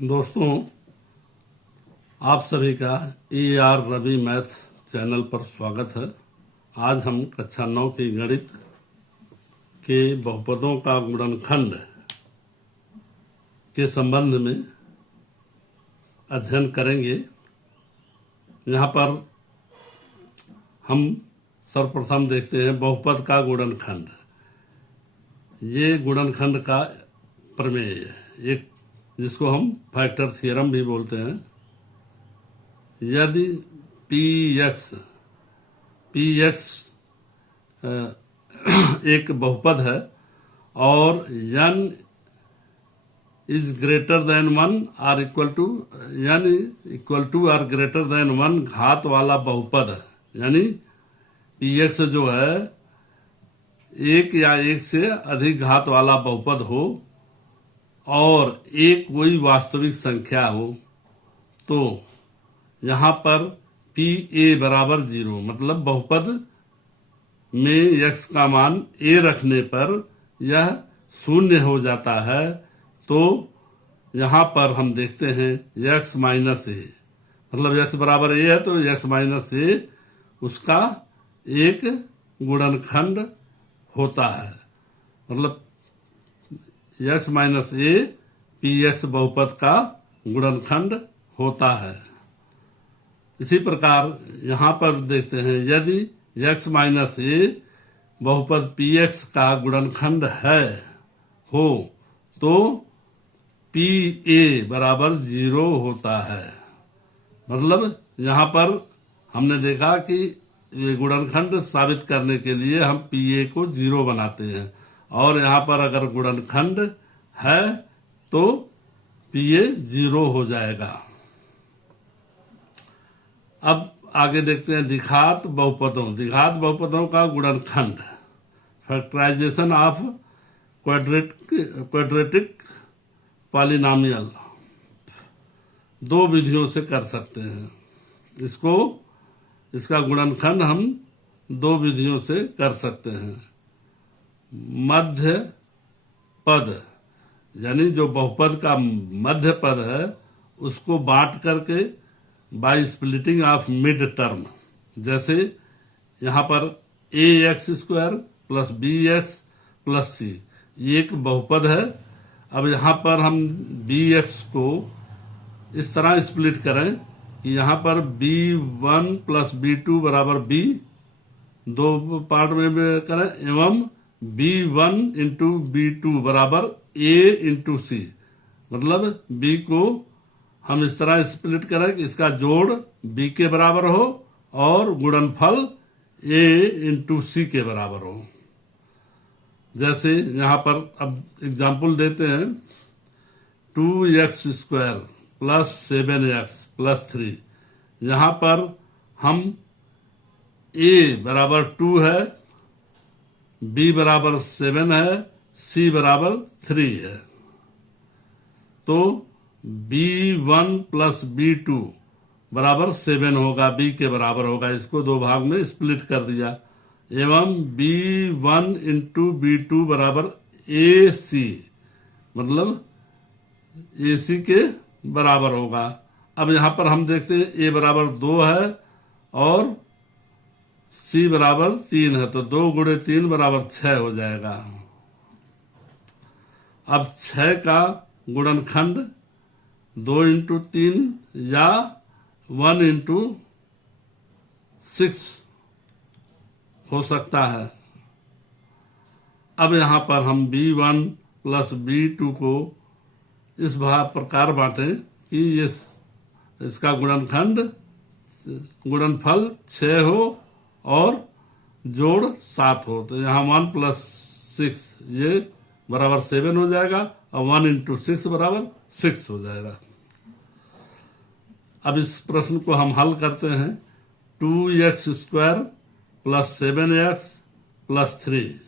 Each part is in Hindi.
दोस्तों, आप सभी का ER रवि मैथ चैनल पर स्वागत है। आज हम कक्षा 9 की गणित के बहुपदों का गुणनखंड के संबंध में अध्ययन करेंगे। यहाँ पर हम सर्वप्रथम देखते हैं बहुपद का गुणनखंड। ये गुणनखंड का प्रमेय है, एक जिसको हम फैक्टर थ्योरम भी बोलते हैं। यदि px एक बहुपद है और n इज ग्रेटर देन 1 और इक्वल टू और ग्रेटर देन 1 घात वाला बहुपद है, यानी px जो है एक या एक से अधिक घात वाला बहुपद हो और एक कोई वास्तविक संख्या हो, तो यहाँ पर PA बराबर 0, मतलब बहुपद में x का मान a रखने पर यह शून्य हो जाता है। तो यहाँ पर हम देखते हैं x माइनस a, मतलब x बराबर a है तो x माइनस a उसका एक गुणनखंड होता है, मतलब x माइनस a px बहुपद का गुणनखंड होता है। इसी प्रकार यहाँ पर देखते हैं, यदि x माइनस a बहुपद px का गुणनखंड हो तो PA बराबर 0 होता है। मतलब यहाँ पर हमने देखा कि ये गुणनखंड साबित करने के लिए हम PA को 0 बनाते हैं, और यहाँ पर अगर गुणनखंड है तो PA 0 हो जाएगा। अब आगे देखते हैं द्विघात बहुपदों का गुणनखंड। फैक्टराइजेशन ऑफ क्वाड्रेटिक पॉलिनॉमियल दो विधियों से कर सकते हैं। इसका गुणनखंड हम दो विधियों से कर सकते हैं। मध्य पद, यानी जो बहुपद का मध्य पद है उसको बांट करके by splitting of mid term, जैसे यहाँ पर ax² plus bx plus c ये एक बहुपद है। अब यहाँ पर हम bx को इस तरह स्प्लिट करें कि यहाँ पर b1 प्लस b2 बराबर b, दो पार्ट में करें, एवं b1 इंटू b2 बराबर a इंटू c, मतलब b को हम इस तरह स्प्लिट करें कि इसका जोड़ b के बराबर हो और गुणनफल a इंटू c के बराबर हो। जैसे यहाँ पर अब एग्जाम्पल देते हैं, 2x² प्लस 7x प्लस 3। यहाँ पर हम a बराबर 2 है, b बराबर 7 है, c बराबर 3 है, तो b1 प्लस b2 बराबर 7 होगा, b के बराबर होगा। इसको दो भाग में स्प्लिट कर दिया, एवं b1 इंटू b2 बराबर ac, मतलब ac के बराबर होगा। अब यहाँ पर हम देखते हैं a बराबर 2 है और c बराबर 3 है, तो 2 गुणे 3 बराबर 6 हो जाएगा। अब 6 का गुणनखंड 2 इंटू 3 या 1 इंटू 6 हो सकता है। अब यहाँ पर हम b1 प्लस b2 को इस प्रकार बांटें कि ये इसका गुणनफल 6 हो और जोड़ 7 हो, तो यहाँ 1 प्लस 6 ये बराबर 7 हो जाएगा, और 1 इंटू 6 बराबर 6 हो जाएगा। अब इस प्रश्न को हम हल करते हैं। 2x² प्लस 7x प्लस 3,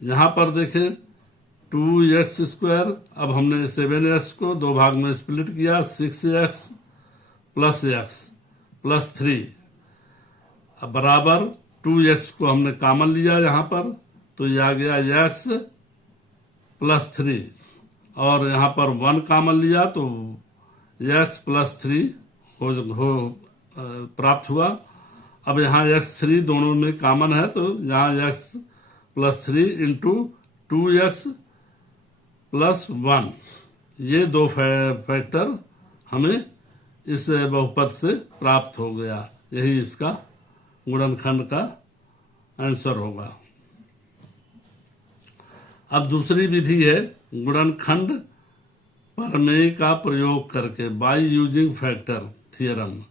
यहाँ पर देखें 2x², अब हमने 7x को दो भाग में स्प्लिट किया, 6x प्लस x प्लस 3 बराबर 2x को हमने कॉमन लिया यहाँ पर, तो यह आ गया x प्लस 3। और यहाँ पर 1 कॉमन लिया तो x+3 प्राप्त हुआ। अब यहाँ x3 दोनों में कॉमन है तो यहाँ x+3 इंटू 2x+1 ये दो फैक्टर हमें इस बहुपद से प्राप्त हो गया। यही इसका गुणनखंड का आंसर होगा। अब दूसरी विधि है गुणनखंड प्रमेय का प्रयोग करके, बाय यूजिंग फैक्टर थियरम।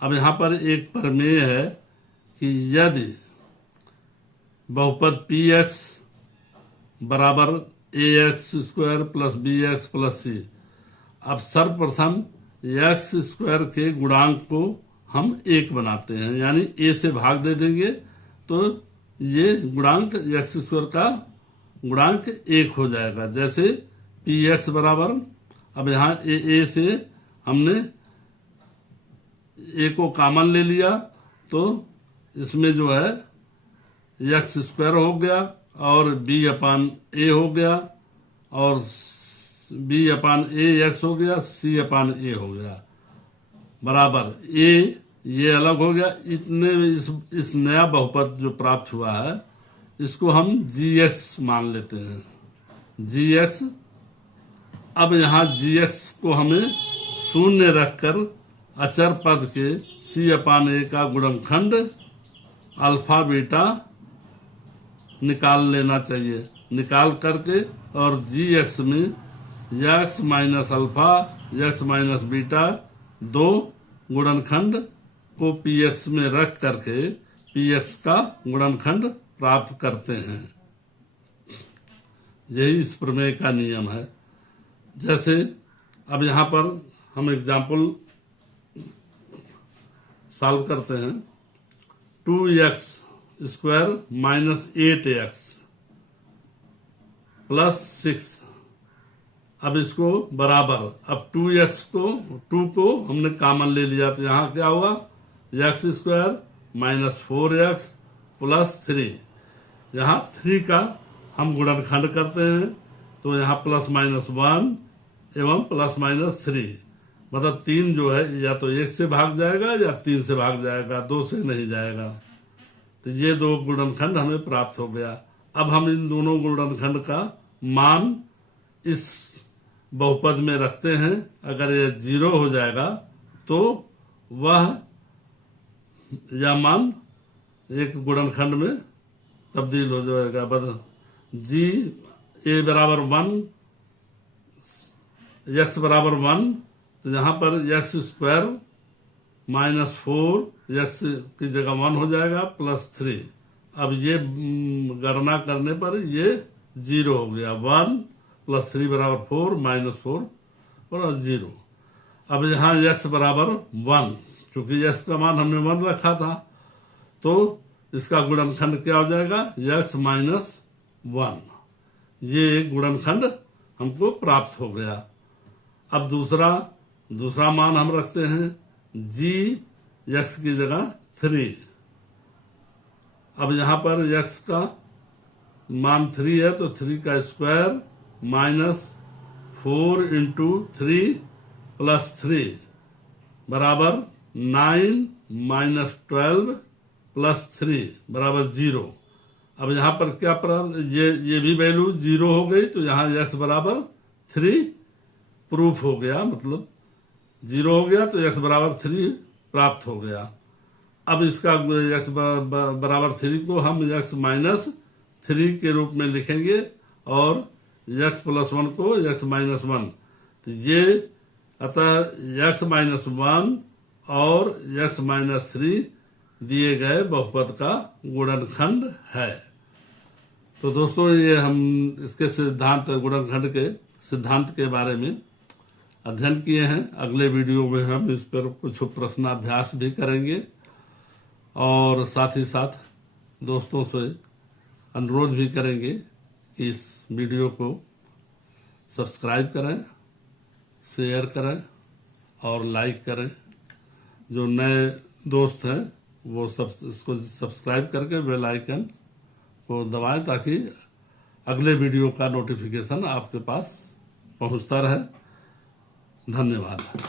अब यहाँ पर एक प्रमेय है कि यदि बहुपद px बराबर ax² plus bx plus c, अब सर्वप्रथम एक्स स्क्वायर के गुणांक को हम 1 बनाते हैं, यानी a से भाग दे देंगे तो ये गुणांक x² का गुणांक 1 हो जाएगा। जैसे px बराबर, अब यहाँ a से हमने a को कॉमन ले लिया तो इसमें जो है x² हो गया और b/a हो गया और b/a x हो गया, c/a हो गया, बराबर a ये अलग हो गया। इतने इस नया बहुपद जो प्राप्त हुआ है इसको हम gx मान लेते हैं, gx। अब यहाँ gx को हमें शून्य रखकर अचर पद के c/a का गुणनखंड अल्फा बीटा निकाल लेना चाहिए। निकाल करके और gx में x minus alpha x minus beta दो गुणनखंड को px में रख करके px का गुणनखंड प्राप्त करते हैं। यही इस प्रमेय का नियम है। जैसे अब यहाँ पर हम एग्जाम्पल सॉल्व करते हैं। 2x² माइनस 8x प्लस 6, अब इसको बराबर, अब 2 को हमने कॉमन ले लिया तो यहाँ क्या हुआ x² माइनस 4x प्लस 3। यहाँ 3 का हम गुणनखंड करते हैं तो यहाँ प्लस माइनस 1 एवं प्लस माइनस 3, मतलब 3 जो है या तो 1 से भाग जाएगा या 3 से भाग जाएगा, 2 से नहीं जाएगा। तो ये दो गुणनखंड हमें प्राप्त हो गया। अब हम इन दोनों गुणनखंड का मान इस बहुपद में रखते हैं। अगर ये 0 हो जाएगा तो वह यह मान एक गुणनखंड में तब्दील हो जाएगा। a बराबर 1, x बराबर 1, तो यहाँ पर x² माइनस 4x की जगह 1 हो जाएगा प्लस 3। अब ये गणना करने पर ये 0 हो गया। 1 प्लस 3 बराबर 4 माइनस 4 बराबर 0। अब यहाँ x बराबर 1, क्योंकि x का मान हमने 1 रखा था तो इसका गुणनखंड क्या हो जाएगा x माइनस 1। ये एक गुणनखंड हमको प्राप्त हो गया। अब दूसरा मान हम रखते हैं x की जगह 3। अब यहाँ पर x का मान 3 है तो 3 का स्क्वायर माइनस 4 इंटू 3 प्लस 3 बराबर 9 माइनस 12 प्लस 3 बराबर 0। अब यहाँ पर क्या ये भी वैल्यू 0 हो गई तो यहाँ x बराबर 3 प्रूफ हो गया, मतलब 0 हो गया तो x बराबर 3 प्राप्त हो गया। अब इसका x बराबर 3 को हम x माइनस 3 के रूप में लिखेंगे और x प्लस 1 को x माइनस 1। तो ये अतः x माइनस 1 और x माइनस 3 दिए गए बहुपद का गुणनखंड है। तो दोस्तों ये हम इसके सिद्धांत, गुणनखंड के सिद्धांत के बारे में अध्ययन किए हैं। अगले वीडियो में हम इस पर कुछ प्रश्नाभ्यास भी करेंगे और साथ ही साथ दोस्तों से अनुरोध भी करेंगे कि इस वीडियो को सब्सक्राइब करें, शेयर करें और लाइक करें। जो नए दोस्त हैं वो इसको सब्सक्राइब करके बेल आइकन को दबाएं ताकि अगले वीडियो का नोटिफिकेशन आपके पास पहुंचता रहे। धन्यवाद।